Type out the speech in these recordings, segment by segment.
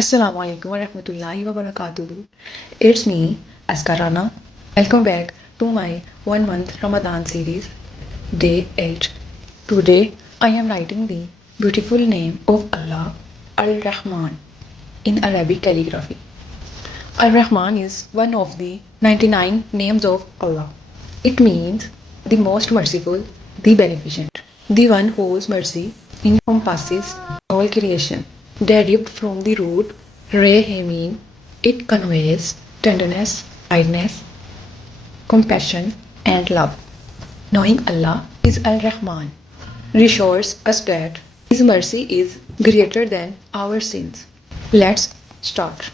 Assalamualaikum warahmatullahi wabarakatuh. It's me, Askarana. Welcome back to my 1 month Ramadan series, Day 8. Today I am writing the beautiful name of Allah, Al-Rahman, in Arabic calligraphy. Al-Rahman is one of the 99 names of Allah. It means the most merciful, the beneficent, the one whose mercy encompasses all creation. Derived from the root Rehemin, it conveys tenderness, kindness, compassion, and love. Knowing Allah is Al-Rahman reassures us that His mercy is greater than our sins. Let's start.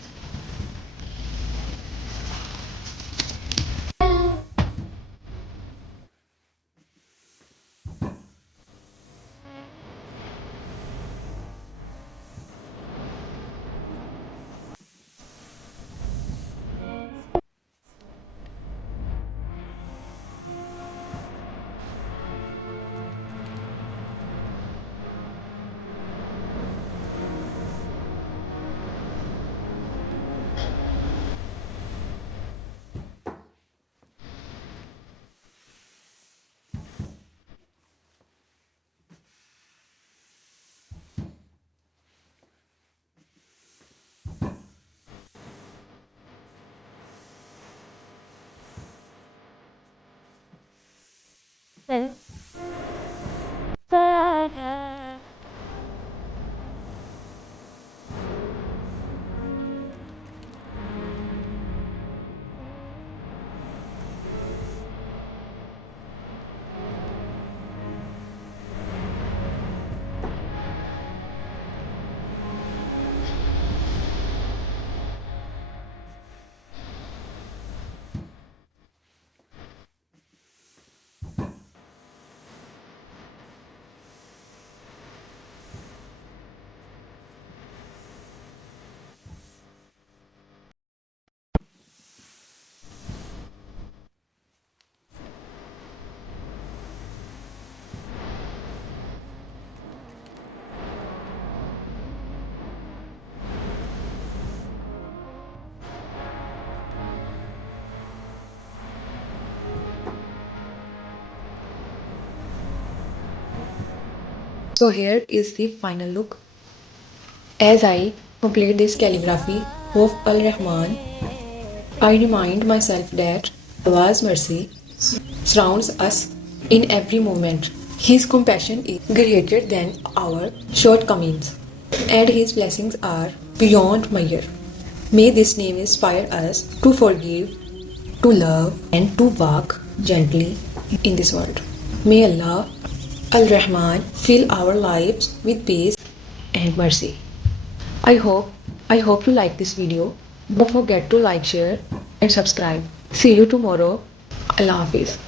So here is the final look. As I complete this calligraphy of Al-Rahman, I remind myself that Allah's mercy surrounds us in every moment. His compassion is greater than our shortcomings, and His blessings are beyond measure. May this name inspire us to forgive, to love, and to walk gently in this world. May Allah, Al-Rahman, fill our lives with peace and mercy. I hope you like this video. Don't forget to like, share, and subscribe. See you tomorrow. Allah Hafiz.